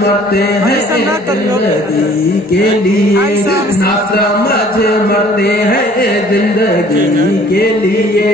مرتے ہیں زندگی کے لیے، نہ سمجھ مرتے ہیں زندگی کے لیے،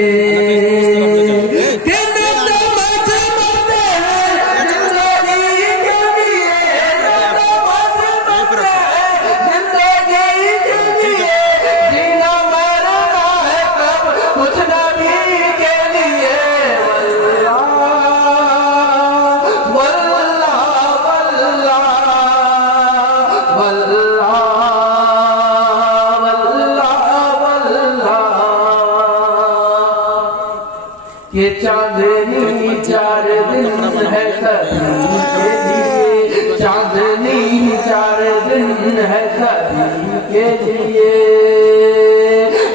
یہ چاندنی چار دن ہے سبھی کے لیے، چاندنی چار دن ہے سبھی کے لیے،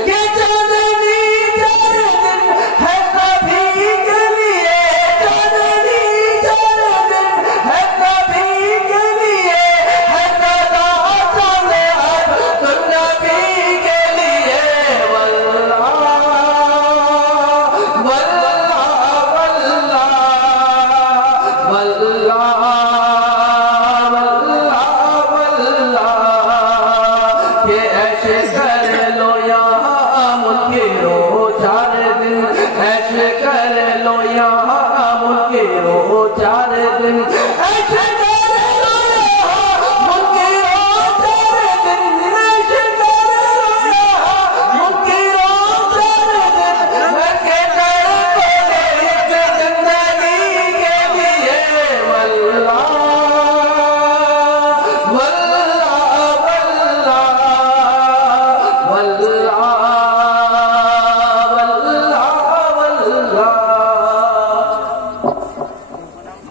یہ چاندنی چار دن ہے سبھی کے لیے، چاندنی چار دن ہے سبھی کے لیے، ہے سدا چاند ہر نبی کے لیے،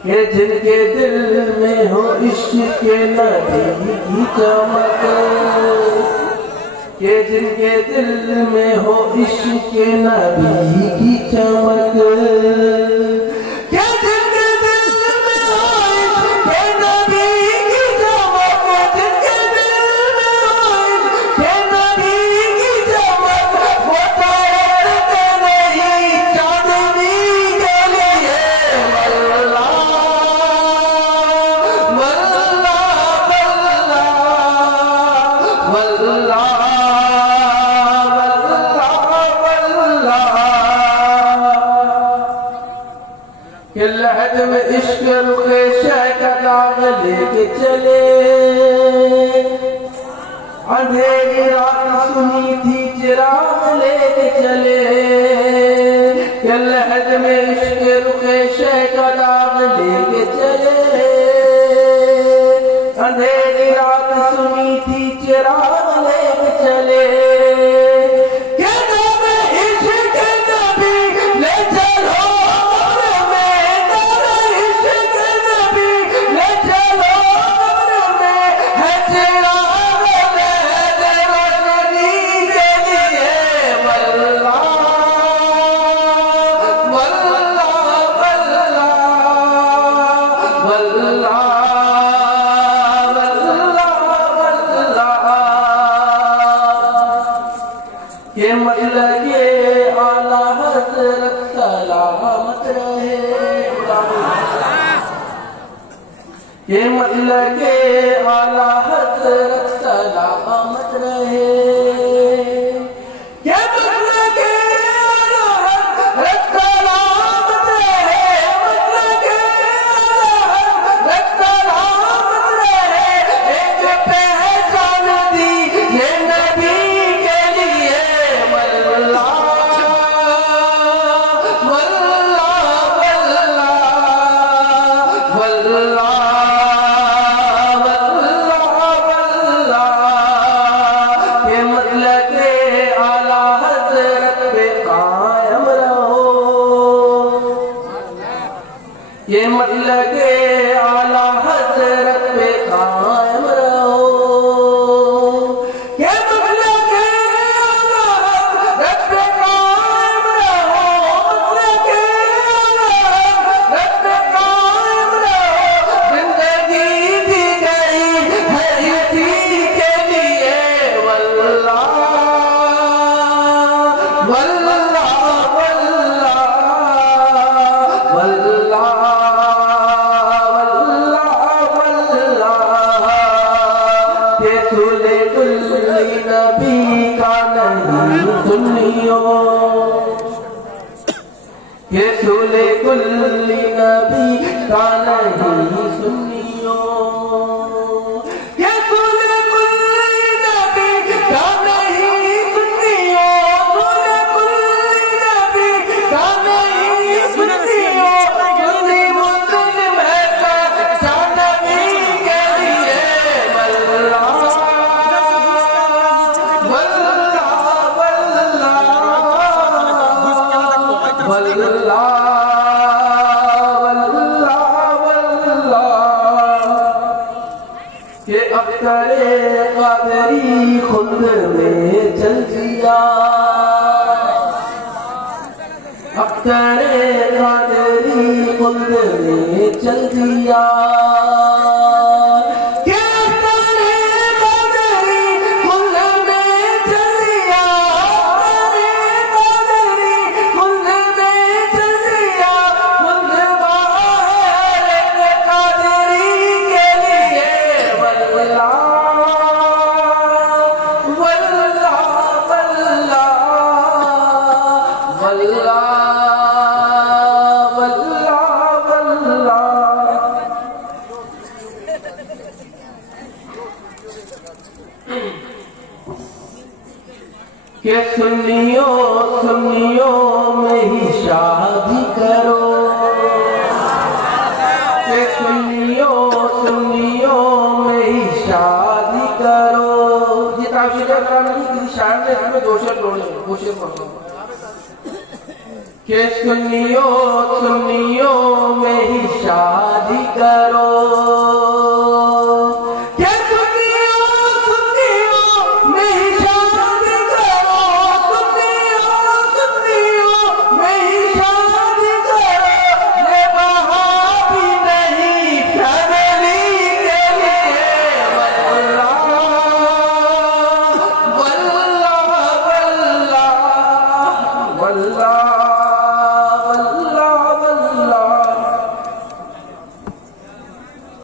کہ جن کے دل میں ہو عشق کے نبی کی چمک، کہ جن کے دل میں ہو عشق کے نبی کی چمک، کہ جن کے دل میں ہو عشق کے نبی کی چمک، جن کے دل میں ہو عشق کے نبی کی چمک، وہ توڑتے نہیں چاندنی کے لیے، کہ لہد میں عشق رخ شہ کا داغ لے کے چلے، اندھیری رات سنی تھی چراغ لے کے چلے، کہ لہد میں عشق رخ شہ کا داغ لے کے چلے، اندھیری رات سنی تھی چراغ لے کے چلے، یہ مطلب اعلیٰ حضرت سلامت رہے، یہ مطلب اعلیٰ حضرت سلامت رہے، یہ مطلب اعلیٰ حضرت سلامت رہے، مطلب اعلیٰ حضرت سلامت رہے، ایک پہچان دی یہ نبی کے لیے، کہ سولے کلی نبی کا نہیں سنیوں کہ سولے کلی نبی کا نہیں سنیوں کہ سولے کلی نبی کا نہیں سنیوں سولے کلی نبی کا نہیں سنیوں سنی مسلم ہے پہچان نبی کے لیے واللہ کہ اختر قادری خود میں چل دیا اختر قادری خود میں چل دیا کہ سنیوں سنیوں میں ہی شادی کرو کہ سنیوں سنیوں میں ہی شادی کرو یہ تعشیر کرنا نہیں کسی شاعر نے ہمیں دو شعر پڑھنا کہ سنیوں سنیوں میں ہی شادی کرو اللہ